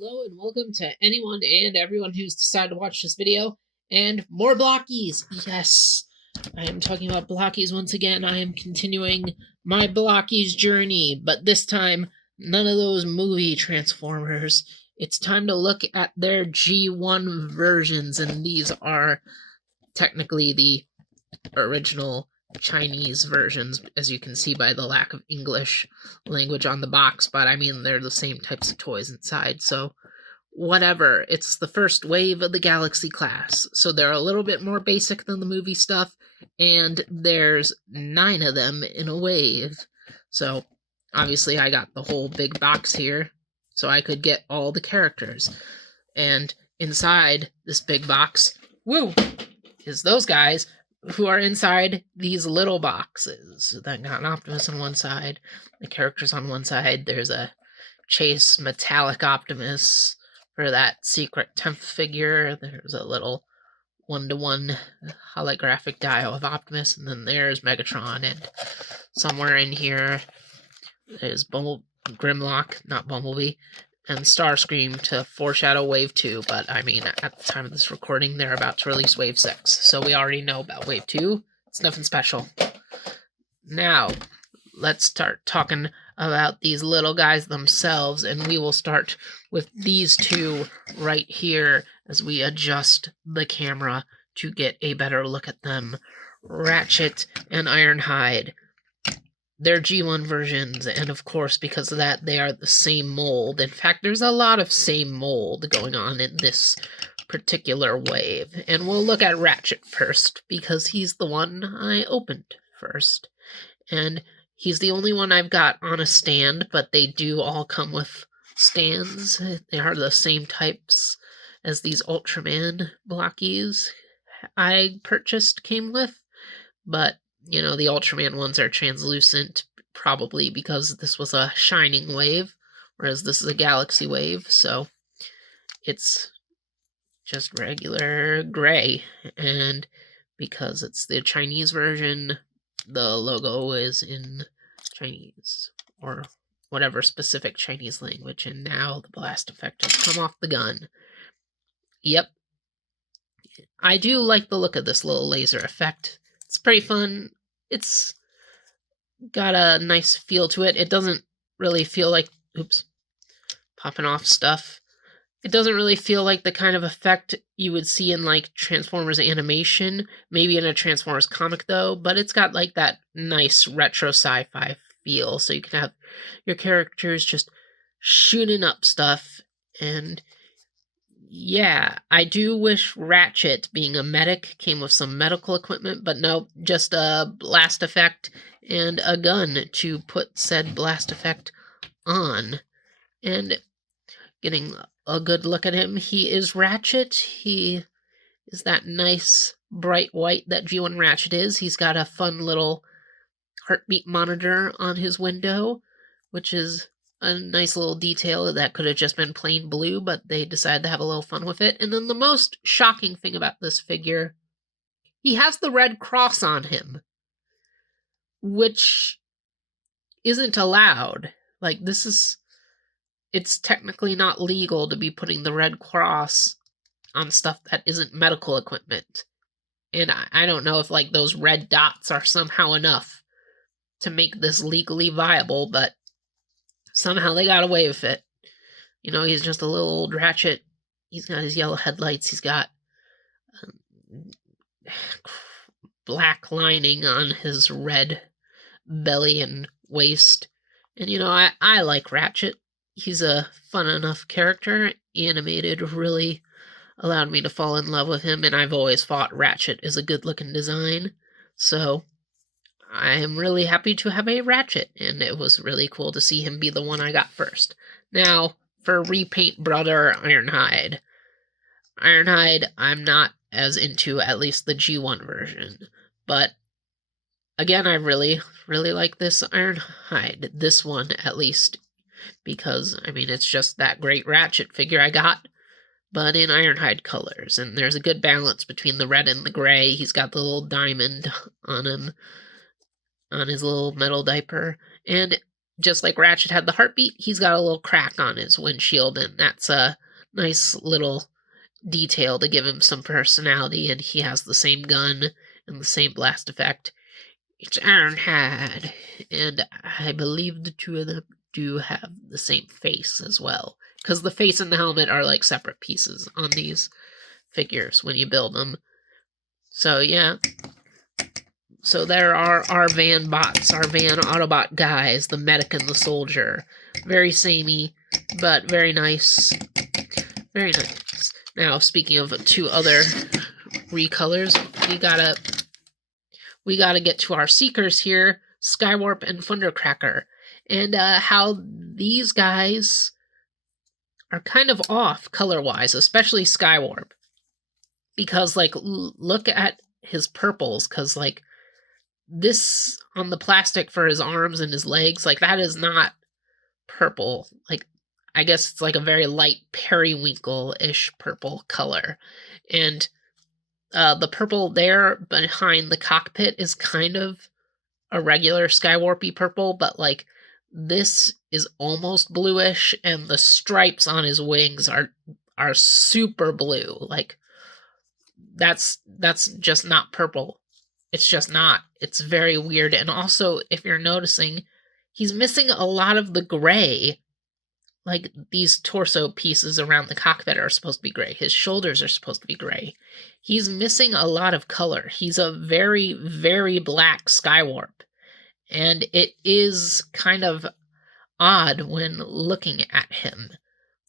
Hello and welcome to anyone and everyone who's decided to watch this video, and more Blokees! Yes, I am talking about Blokees once again. I am continuing my Blokees journey, but this time, none of those movie Transformers. It's time to look at their G1 versions, and these are technically the original Chinese versions, as you can see by the lack of English language on the box, but I mean, they're the same types of toys inside, so whatever. It's the first wave of the Galaxy class, so they're a little bit more basic than the movie stuff, and there's 9 of them in a wave. So, obviously I got the whole big box here, so I could get all the characters. And inside this big box, woo, is those guys who are inside these little boxes that got Optimus on one side, the characters on one side. There's a Chase Metallic Optimus for that secret 10th figure. There's a little 1-to-1 holographic dial of Optimus, and then there's Megatron, and somewhere in here there's Grimlock, not Bumblebee, and Starscream to foreshadow Wave 2, but I mean, at the time of this recording, they're about to release Wave 6, so we already know about Wave 2. It's nothing special. Now, let's start talking about these little guys themselves, and we will start with these two right here as we adjust the camera to get a better look at them. Ratchet and Ironhide. They're G1 versions, and of course, because of that, they are the same mold. In fact, there's a lot of same mold going on in this particular wave. And we'll look at Ratchet first, because he's the one I opened first. And he's the only one I've got on a stand, but they do all come with stands. They are the same types as these Ultraman Blokees I purchased came with, but you know, the Ultraman ones are translucent, probably because this was a shining wave, whereas this is a galaxy wave, so it's just regular gray. And because it's the Chinese version, the logo is in Chinese, or whatever specific Chinese language, and now the blast effect has come off the gun. Yep. I do like the look of this little laser effect. It's pretty fun. It's got a nice feel to it. It doesn't really feel like, oops, popping off stuff. It doesn't really feel like the kind of effect you would see in like Transformers animation, maybe in a Transformers comic though, but it's got like that nice retro sci-fi feel, so you can have your characters just shooting up stuff. And yeah, I do wish Ratchet, being a medic, came with some medical equipment, but no, just a blast effect and a gun to put said blast effect on. And getting a good look at him, he is Ratchet. He is that nice bright white that G1 Ratchet is. He's got a fun little heartbeat monitor on his window, which is a nice little detail that could have just been plain blue, but they decided to have a little fun with it. And then the most shocking thing about this figure, he has the red cross on him, which isn't allowed. Like, it's technically not legal to be putting the red cross on stuff that isn't medical equipment. And I don't know if, like, those red dots are somehow enough to make this legally viable, but somehow they got away with it. You know, he's just a little old Ratchet. He's got his yellow headlights. He's got black lining on his red belly and waist. And, you know, I like Ratchet. He's a fun enough character. Animated really allowed me to fall in love with him, and I've always thought Ratchet is a good-looking design. So I am really happy to have a Ratchet, and it was really cool to see him be the one I got first. Now, for Repaint Brother Ironhide. Ironhide, I'm not as into, at least the G1 version. But, again, I really, really like this Ironhide. This one, at least. Because, I mean, it's just that great Ratchet figure I got, but in Ironhide colors. And there's a good balance between the red and the gray. He's got the little diamond on him, on his little metal diaper. And just like Ratchet had the heartbeat, he's got a little crack on his windshield, and that's a nice little detail to give him some personality, and he has the same gun and the same blast effect. It's Ironhide, and I believe the two of them do have the same face as well, because the face and the helmet are like separate pieces on these figures when you build them. So yeah, so there are our van bots, our van Autobot guys, the medic and the soldier. Very samey, but very nice. Very nice. Now, speaking of two other recolors, we gotta get to our Seekers here, Skywarp and Thundercracker, and how these guys are kind of off color-wise, especially Skywarp. Because, like, look at his purples, because, like, this on the plastic for his arms and his legs, like, that is not purple. Like, I guess it's like a very light periwinkle-ish purple color. And the purple there behind the cockpit is kind of a regular Skywarpy purple, but, like, this is almost bluish, and the stripes on his wings are super blue. Like, that's just not purple. It's just not. It's very weird. And also, if you're noticing, he's missing a lot of the gray. Like, these torso pieces around the cockpit are supposed to be gray. His shoulders are supposed to be gray. He's missing a lot of color. He's a very, very black Skywarp. And it is kind of odd when looking at him.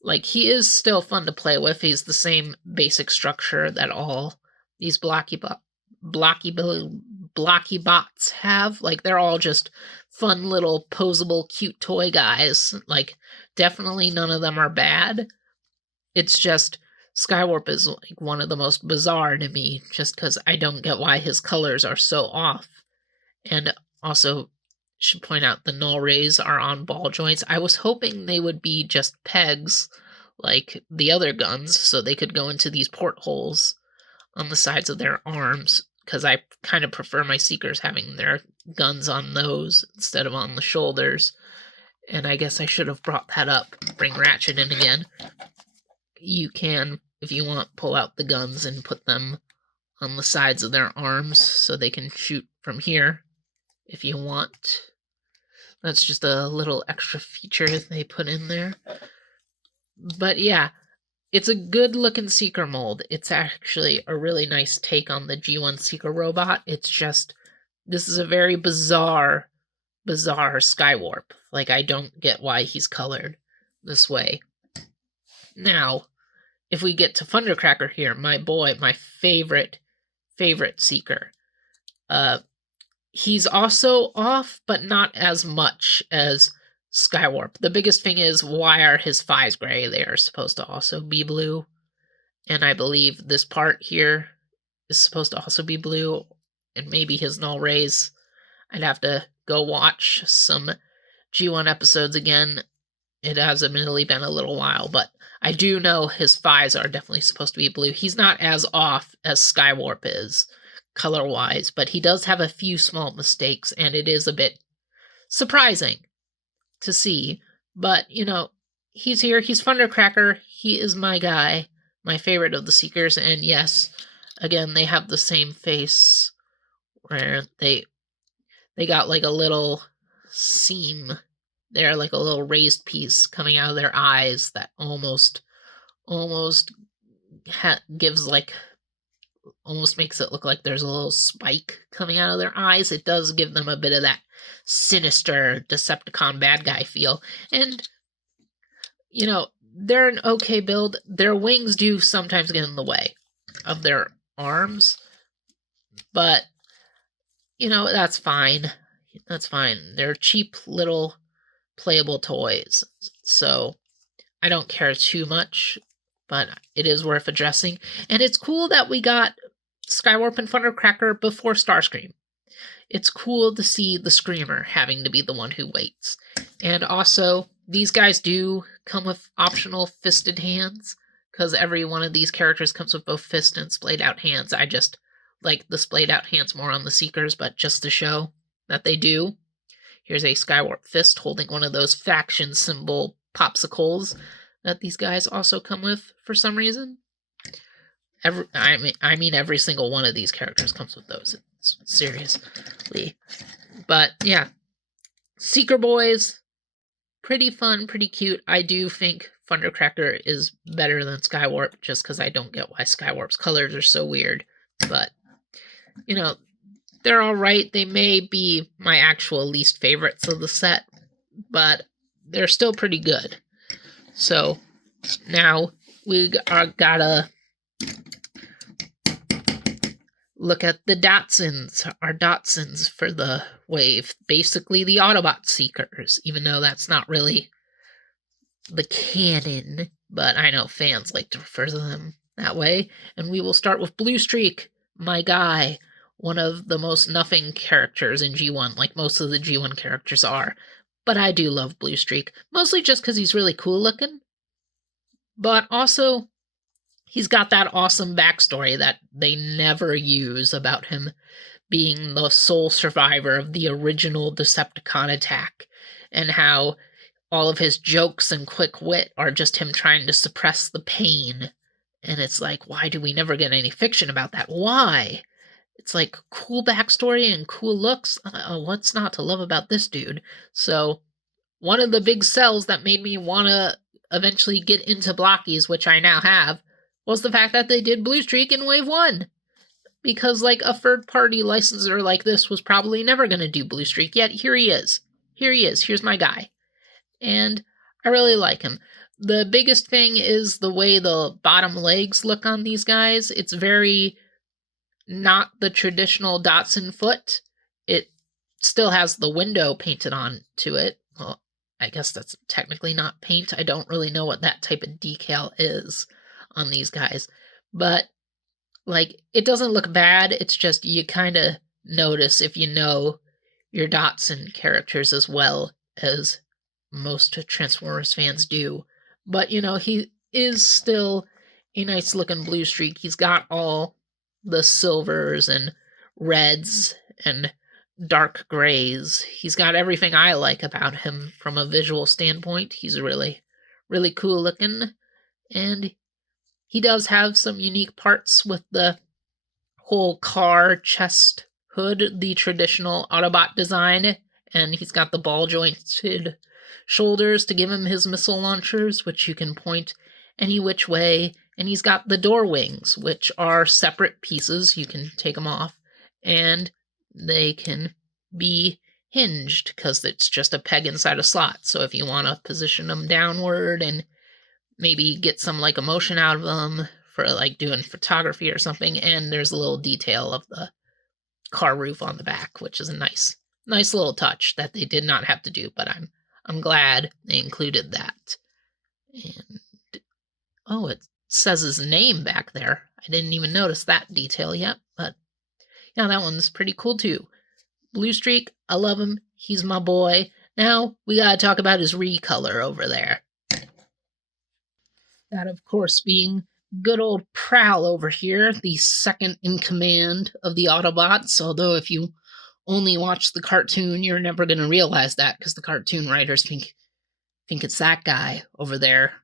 Like, he is still fun to play with. He's the same basic structure that all these blocky bots have. Like, they're all just fun little posable cute toy guys. Like, definitely none of them are bad. It's just Skywarp is like one of the most bizarre to me, just because I don't get why his colors are so off. And also should point out the null rays are on ball joints. I was hoping they would be just pegs like the other guns, so they could go into these portholes on the sides of their arms, because I kind of prefer my Seekers having their guns on those instead of on the shoulders. And I guess I should have brought that up. Bring Ratchet in again. You can, if you want, pull out the guns and put them on the sides of their arms so they can shoot from here if you want. That's just a little extra feature they put in there. But yeah, it's a good looking Seeker mold. It's actually a really nice take on the G1 Seeker robot. It's just, this is a very bizarre Skywarp. Like, I don't get why he's colored this way. Now, if we get to Thundercracker here, my boy, my favorite Seeker. He's also off, but not as much as Skywarp. The biggest thing is, why are his thighs gray? They are supposed to also be blue. And I believe this part here is supposed to also be blue. And maybe his null rays. I'd have to go watch some G1 episodes again. It has admittedly been a little while, but I do know his thighs are definitely supposed to be blue. He's not as off as Skywarp is, color-wise, but he does have a few small mistakes, and it is a bit surprising to see. But, you know, he's here. He's Thundercracker. He is my guy, my favorite of the Seekers, and yes, again, they have the same face, where they got like a little seam there, like a little raised piece coming out of their eyes that almost gives like, almost makes it look like there's a little spike coming out of their eyes. It does give them a bit of that sinister Decepticon bad guy feel. And, you know, they're an okay build. Their wings do sometimes get in the way of their arms, but, you know, that's fine. That's fine. They're cheap little playable toys, so I don't care too much, but it is worth addressing. And it's cool that we got Skywarp and Thundercracker before Starscream. It's cool to see the Screamer having to be the one who waits. And also, these guys do come with optional fisted hands, because every one of these characters comes with both fist and splayed out hands. I just like the splayed out hands more on the Seekers, but just to show that they do. Here's a Skywarp Fist holding one of those faction symbol popsicles that these guys also come with for some reason. I mean every single one of these characters comes with those. Seriously. But yeah, Seeker Boys, pretty fun, pretty cute. I do think Thundercracker is better than Skywarp, just because I don't get why Skywarp's colors are so weird. But, you know, they're alright. They may be my actual least favorites of the set, but they're still pretty good. So, now we gotta look at the Datsuns, our Datsuns for the wave. Basically the Autobot Seekers, even though that's not really the canon, but I know fans like to refer to them that way. And we will start with Blue Streak, my guy, one of the most nothing characters in G1, like most of the G1 characters are. But I do love Blue Streak, mostly just because he's really cool looking. But also, he's got that awesome backstory that they never use about him being the sole survivor of the original Decepticon attack, and how all of his jokes and quick wit are just him trying to suppress the pain. And it's like, why do we never get any fiction about that? Why? It's like, cool backstory and cool looks. What's not to love about this dude? So, one of the big sells that made me want to eventually get into Blokees, which I now have, was the fact that they did Blue Streak in Wave 1. Because, like, a third-party licensor like this was probably never going to do Blue Streak, yet here he is. Here he is. Here's my guy. And I really like him. The biggest thing is the way the bottom legs look on these guys. It's very not the traditional Datsun foot. It still has the window painted on to it. Well, I guess that's technically not paint. I don't really know what that type of decal is on these guys. But, like, it doesn't look bad. It's just you kind of notice if you know your Datsun characters as well as most Transformers fans do. But, you know, he is still a nice looking Blue Streak. He's got all the silvers and reds and dark grays. He's got everything I like about him from a visual standpoint. He's really, really cool looking. And he does have some unique parts with the whole car chest hood, the traditional Autobot design. And he's got the ball-jointed shoulders to give him his missile launchers, which you can point any which way. And he's got the door wings, which are separate pieces. You can take them off, and they can be hinged because it's just a peg inside a slot. So if you want to position them downward and maybe get some like emotion out of them for like doing photography or something, and there's a little detail of the car roof on the back, which is a nice little touch that they did not have to do, but I'm glad they included that. And oh, it says his name back there. I didn't even notice that detail yet, but yeah, that one's pretty cool too. Blue Streak, I love him. He's my boy. Now we gotta talk about his recolor over there. That, of course, being good old Prowl over here, the second in command of the Autobots, although if you only watch the cartoon, you're never going to realize that, because the cartoon writers think it's that guy over there,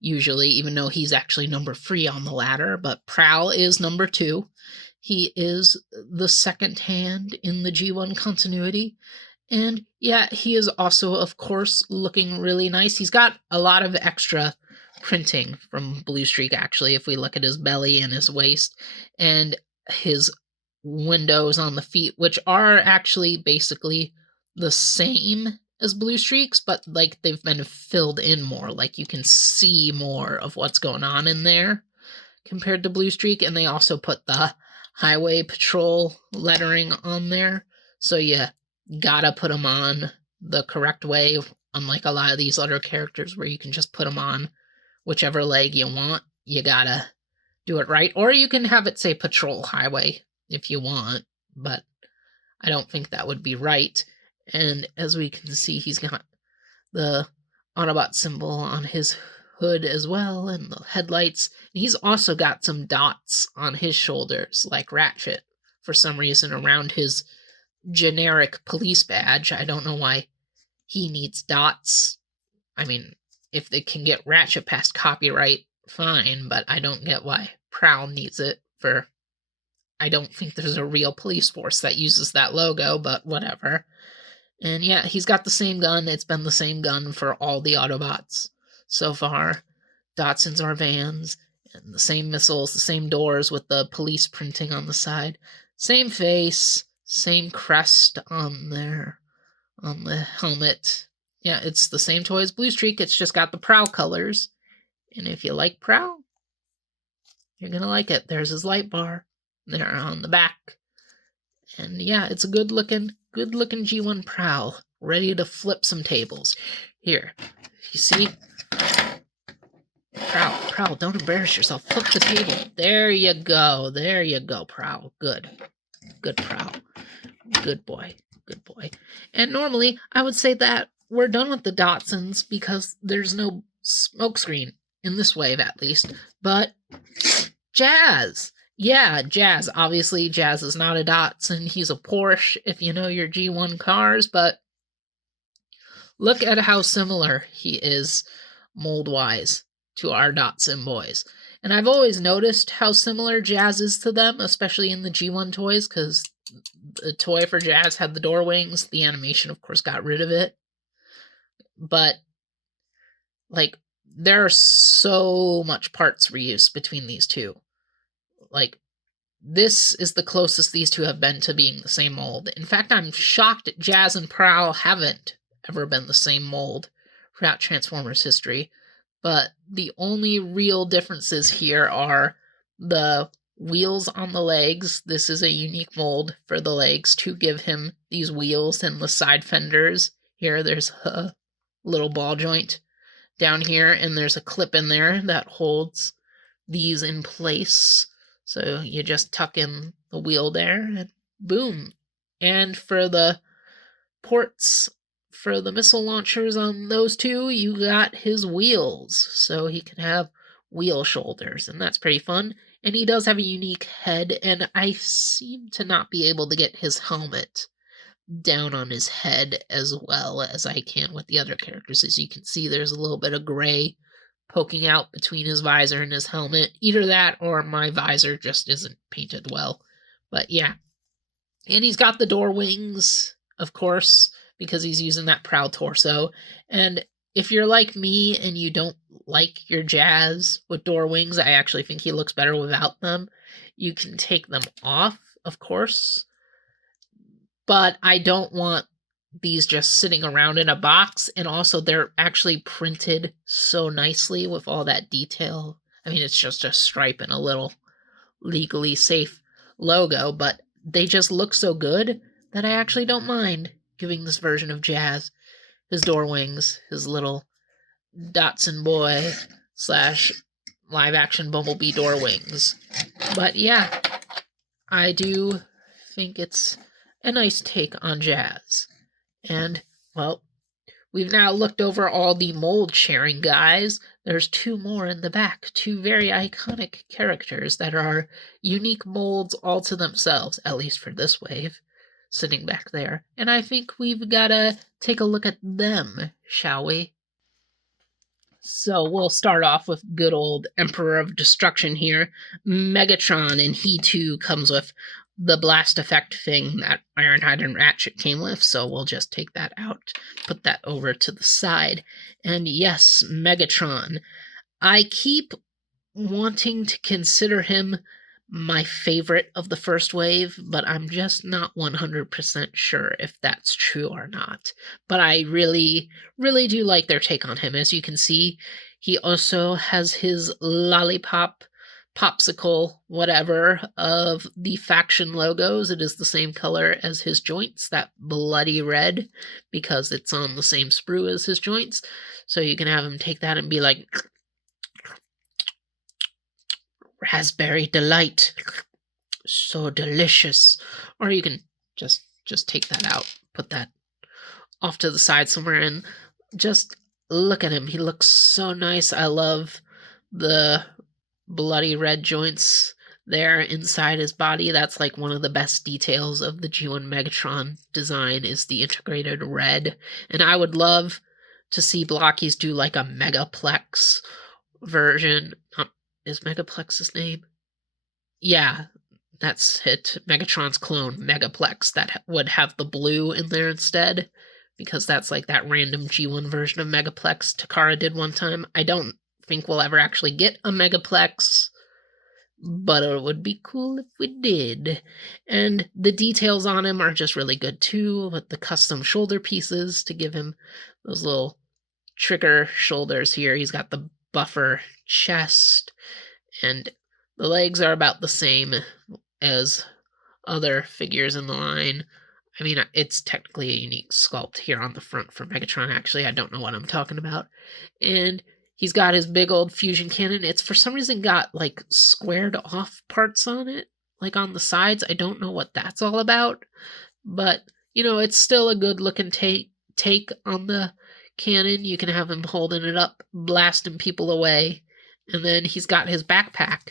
usually, even though he's actually number 3 on the ladder, but Prowl is number 2. He is the second hand in the G1 continuity, and yeah, he is also, of course, looking really nice. He's got a lot of extra printing from Blue Streak, actually, if we look at his belly and his waist, and his windows on the feet, which are actually basically the same as Blue Streak's, but like they've been filled in more. Like you can see more of what's going on in there compared to Blue Streak, and they also put the Highway Patrol lettering on there, so you gotta put them on the correct way, unlike a lot of these other characters where you can just put them on whichever leg you want. You gotta do it right, or you can have it say Patrol Highway if you want, but I don't think that would be right. And as we can see, he's got the Autobot symbol on his hood as well, and the headlights. He's also got some dots on his shoulders, like Ratchet, for some reason, around his generic police badge. I don't know why he needs dots. I mean, if they can get Ratchet past copyright, fine, but I don't get why Prowl needs it for... I don't think there's a real police force that uses that logo, but whatever. And yeah, he's got the same gun. It's been the same gun for all the Autobots so far. Datsuns are vans, and the same missiles, the same doors with the police printing on the side. Same face, same crest on there, on the helmet. Yeah, it's the same toy as Blue Streak, it's just got the Prowl colors. And if you like Prowl, you're gonna like it. There's his light bar there on the back. And yeah, it's a good looking G1 Prowl, ready to flip some tables. Here, you see? Prowl, don't embarrass yourself. Flip the table. There you go, Prowl. Good Prowl. Good boy. And normally, I would say that we're done with the Datsuns because there's no smokescreen, in this wave at least. But Jazz! Yeah, Jazz. Obviously, Jazz is not a Datsun. He's a Porsche, if you know your G1 cars, but look at how similar he is mold-wise to our Datsun boys. And I've always noticed how similar Jazz is to them, especially in the G1 toys, because the toy for Jazz had the door wings. The animation, of course, got rid of it. But, like, there are so much parts reuse between these two. Like, this is the closest these two have been to being the same mold. In fact, I'm shocked Jazz and Prowl haven't ever been the same mold throughout Transformers history. But the only real differences here are the wheels on the legs. This is a unique mold for the legs to give him these wheels, and the side fenders. Here, there's a little ball joint down here, and there's a clip in there that holds these in place. So you just tuck in the wheel there, and boom. And for the ports for the missile launchers on those two, you got his wheels, so he can have wheel shoulders, and that's pretty fun. And he does have a unique head, and I seem to not be able to get his helmet down on his head as well as I can with the other characters. As you can see, there's a little bit of gray poking out between his visor and his helmet. Either that or my visor just isn't painted well. But yeah. And he's got the door wings, of course, because he's using that Proud torso. And if you're like me and you don't like your Jazz with door wings, I actually think he looks better without them. You can take them off, of course. But I don't want these just sitting around in a box, and also they're actually printed so nicely with all that detail. I mean, it's just a stripe and a little legally safe logo, but they just look so good that I actually don't mind giving this version of Jazz his door wings, his little Datsun boy / live action Bumblebee door wings. But yeah, I do think it's a nice take on Jazz. And, well, we've now looked over all the mold sharing guys. There's two more in the back, two very iconic characters that are unique molds all to themselves, at least for this wave, sitting back there. And I think we've got to take a look at them, shall we? So we'll start off with good old Emperor of Destruction here, Megatron, and he too comes with the blast effect thing that Ironhide and Ratchet came with, so we'll just take that out, put that over to the side. And yes, Megatron. I keep wanting to consider him my favorite of the first wave, but I'm just not 100% sure if that's true or not. But I really, really do like their take on him. As you can see, he also has his lollipop, popsicle, whatever, of the faction logos. It is the same color as his joints, that bloody red, because it's on the same sprue as his joints. So you can have him take that and be like, raspberry delight, so delicious. Or you can just take that out, put that off to the side somewhere, and just look at him. He looks so nice. I love the bloody red joints there inside his body. That's like one of the best details of the G1 Megatron design is the integrated red. And I would love to see Blokees do like a Megaplex version. Is Megaplex his name? Yeah, that's it. Megatron's clone, Megaplex, that would have the blue in there instead, because that's like that random G1 version of Megaplex Takara did one time. I don't think we'll ever actually get a Megaplex, but it would be cool if we did. And the details on him are just really good too, with the custom shoulder pieces to give him those little trigger shoulders here. He's got the buffer chest, and the legs are about the same as other figures in the line. I mean, it's technically a unique sculpt here on the front for Megatron, actually. I don't know what I'm talking about. And he's got his big old fusion cannon. It's for some reason got, like, squared off parts on it, like on the sides. I don't know what that's all about. But, you know, it's still a good-looking take on the cannon. You can have him holding it up, blasting people away. And then he's got his backpack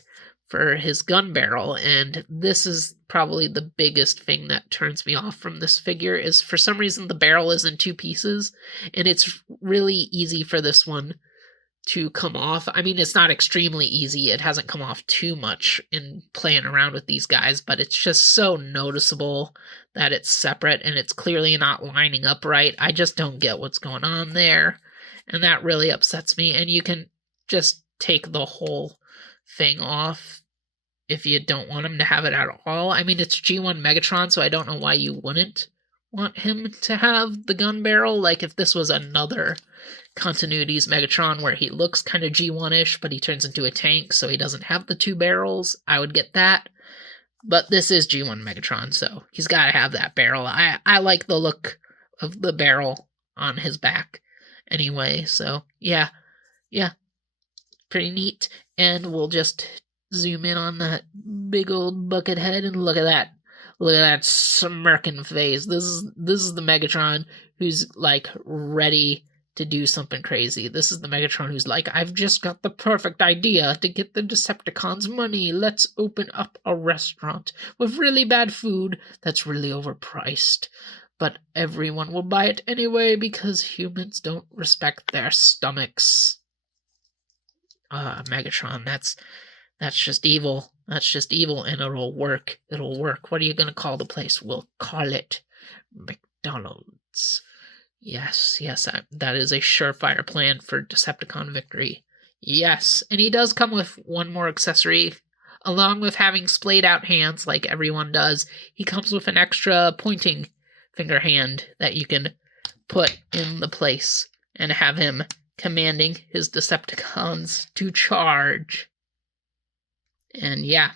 for his gun barrel, and this is probably the biggest thing that turns me off from this figure, is for some reason the barrel is in two pieces, and it's really easy for this one to come off. I mean, it's not extremely easy. It hasn't come off too much in playing around with these guys, but it's just so noticeable that it's separate, and it's clearly not lining up right. I just don't get what's going on there, and that really upsets me. And you can just take the whole thing off if you don't want him to have it at all. I mean, it's G1 Megatron, so I don't know why you wouldn't want him to have the gun barrel. Like, if this was another continuities Megatron where he looks kind of G1-ish, but he turns into a tank, so he doesn't have the two barrels, I would get that. But this is G1 Megatron, so he's got to have that barrel. I like the look of the barrel on his back anyway, so yeah, pretty neat. And we'll just zoom in on that big old bucket head and look at that smirking face. This is the Megatron who's like ready to do something crazy. This is the Megatron who's like, I've just got the perfect idea to get the Decepticons money. Let's open up a restaurant with really bad food that's really overpriced, but everyone will buy it anyway because humans don't respect their stomachs. Megatron, that's just evil. That's just evil, and it'll work. It'll work. What are you gonna call the place? We'll call it McDonald's. Yes, that is a surefire plan for Decepticon victory. Yes, and he does come with one more accessory. Along with having splayed out hands like everyone does, he comes with an extra pointing finger hand that you can put in the place and have him commanding his Decepticons to charge. And yeah,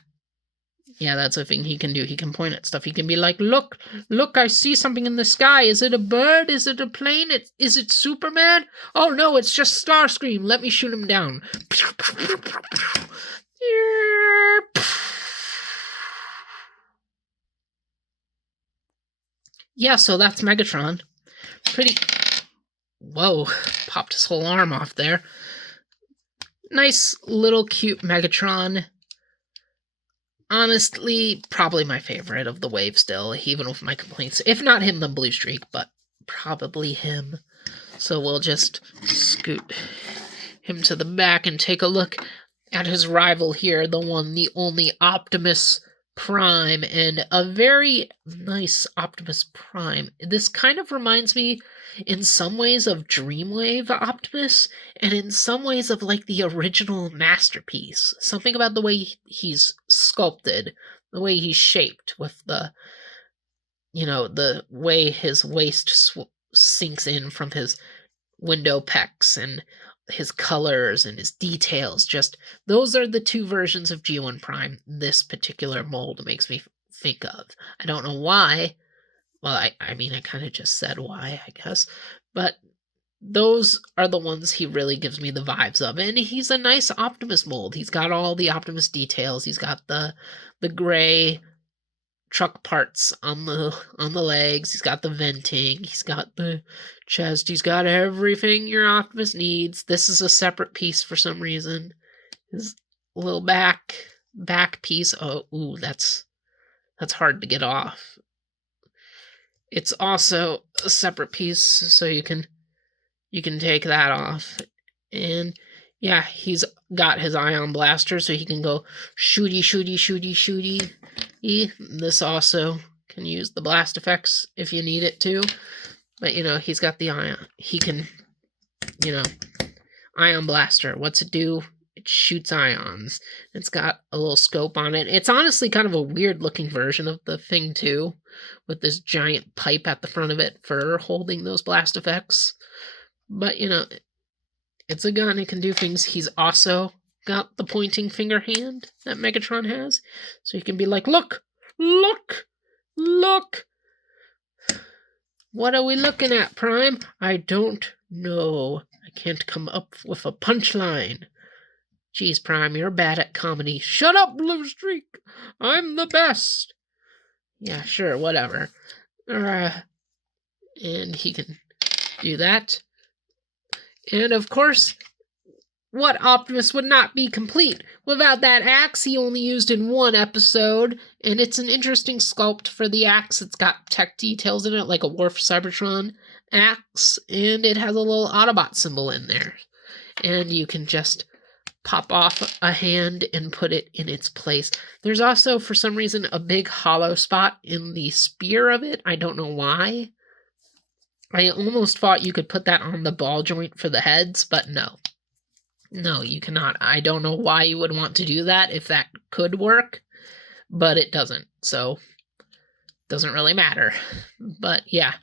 that's a thing he can do. He can point at stuff. He can be like, look, I see something in the sky. Is it a bird? Is it a plane? Is it Superman? Oh no, it's just Starscream. Let me shoot him down. Yeah, so that's Megatron. Whoa, popped his whole arm off there. Nice little cute Megatron. Honestly, probably my favorite of the wave still, even with my complaints. If not him, then Blue Streak, but probably him. So we'll just scoot him to the back and take a look at his rival here, the one, the only Optimus Prime, and a very nice Optimus Prime. This kind of reminds me in some ways of Dreamwave Optimus, and in some ways of like the original Masterpiece. Something about the way he's sculpted, the way he's shaped, with the way his waist sinks in from his window pecs, and his colors and his details. Just those are the two versions of G1 Prime this particular mold makes me think of. I don't know why. Well, I mean, I kind of just said why, I guess. But those are the ones he really gives me the vibes of. And he's a nice Optimus mold. He's got all the Optimus details. He's got the gray truck parts on the legs. He's got the venting. He's got the chest. He's got everything your Optimus needs. This is a separate piece for some reason. His little back back piece. Oh, ooh, that's hard to get off. It's also a separate piece, so you can take that off. And yeah, he's got his ion blaster, so he can go shooty, shooty, shooty, shooty. This also can use the blast effects if you need it to. But, he's got the ion. He can, ion blaster. What's it do? It shoots ions. It's got a little scope on it. It's honestly kind of a weird looking version of the thing, too, with this giant pipe at the front of it for holding those blast effects. But, it's a gun. It can do things. He's also got the pointing finger hand that Megatron has. So he can be like, look, look, look. What are we looking at, Prime? I don't know. I can't come up with a punchline. Geez, Prime, you're bad at comedy. Shut up, Blue Streak. I'm the best. Yeah, sure, whatever. And he can do that. And of course, what Optimus would not be complete without that axe he only used in one episode? And it's an interesting sculpt for the axe. It's got tech details in it, like a Worf Cybertron axe, and it has a little Autobot symbol in there. And you can just pop off a hand and put it in its place. There's also, for some reason, a big hollow spot in the spear of it. I don't know why. I almost thought you could put that on the ball joint for the heads, but no. No, you cannot. I don't know why you would want to do that if that could work, but it doesn't, so doesn't really matter. But yeah,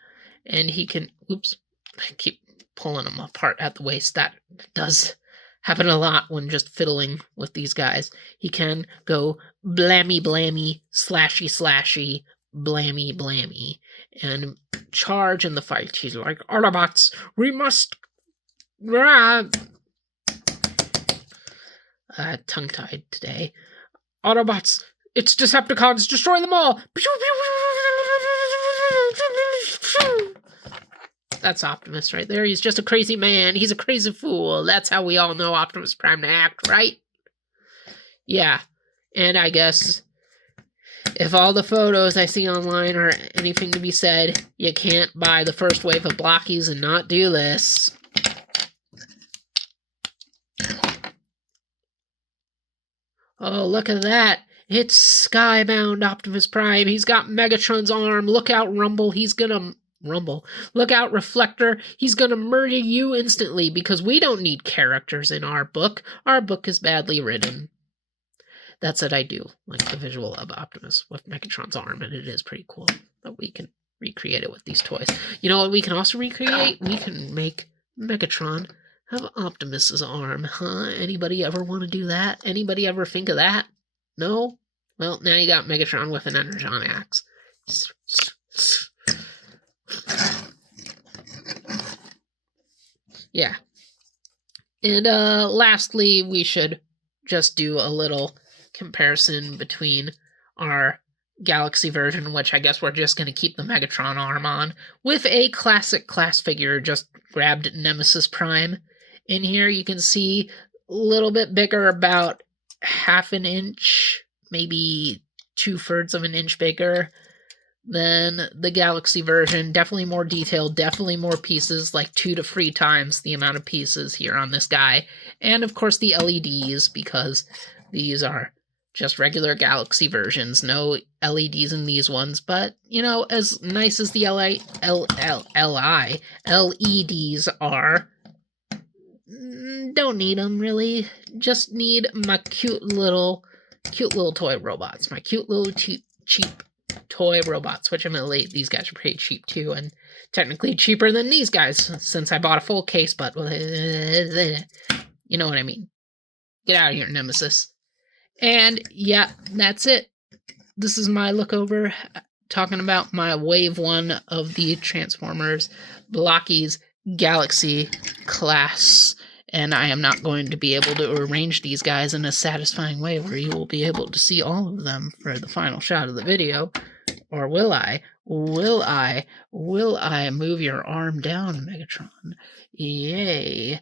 and he can, oops, I keep pulling them apart at the waist. That does happen a lot when just fiddling with these guys. He can go blammy, blammy, slashy, slashy, blammy, blammy, and charge in the fight. He's like, Autobots, we must... tongue-tied today. Autobots, it's Decepticons, destroy them all! That's Optimus right there. He's just a crazy man. He's a crazy fool. That's how we all know Optimus Prime to act, right? Yeah. And I guess if all the photos I see online are anything to be said, you can't buy the first wave of Blokees and not do this. Oh, look at that. It's Skybound Optimus Prime. He's got Megatron's arm. Look out, Rumble. He's gonna... Rumble. Look out, Reflector. He's gonna murder you instantly because we don't need characters in our book. Our book is badly written. That's what I do. Like the visual of Optimus with Megatron's arm, and it is pretty cool that we can recreate it with these toys. You know what we can also recreate? We can make Megatron have Optimus's arm, huh? Anybody ever want to do that? Anybody ever think of that? No? Well, now you got Megatron with an Energon axe. Yeah. And lastly, we should just do a little comparison between our Galaxy version, which I guess we're just going to keep the Megatron arm on, with a classic class figure, just grabbed Nemesis Prime. In here you can see a little bit bigger, about half an inch, maybe 2/3 of an inch bigger than the Galaxy version. Definitely more detailed, definitely more pieces, like 2 to 3 times the amount of pieces here on this guy. And of course the LEDs, because these are just regular Galaxy versions. No LEDs in these ones, but, you know, as nice as the LEDs are, don't need them, really. Just need my cute little toy robots. My cute little cheap toy robots, which admittedly, these guys are pretty cheap, too, and technically cheaper than these guys, since I bought a full case, but you know what I mean. Get out of here, Nemesis. And yeah, that's it. This is my look over, talking about my Wave 1 of the Transformers Blokees Galaxy class. And I am not going to be able to arrange these guys in a satisfying way where you will be able to see all of them for the final shot of the video. Or will I? Will I move your arm down, Megatron? Yay.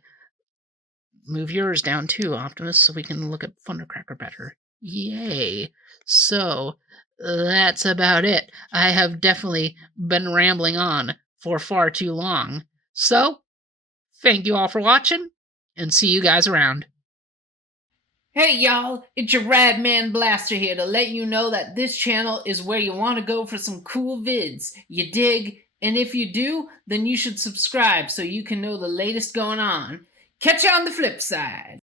Move yours down too, Optimus, so we can look at Thundercracker better. Yay. So, that's about it. I have definitely been rambling on for far too long. So, thank you all for watching, and see you guys around. Hey y'all, it's your Rad Man Blaster here to let you know that this channel is where you want to go for some cool vids. You dig? And if you do, then you should subscribe so you can know the latest going on. Catch you on the flip side.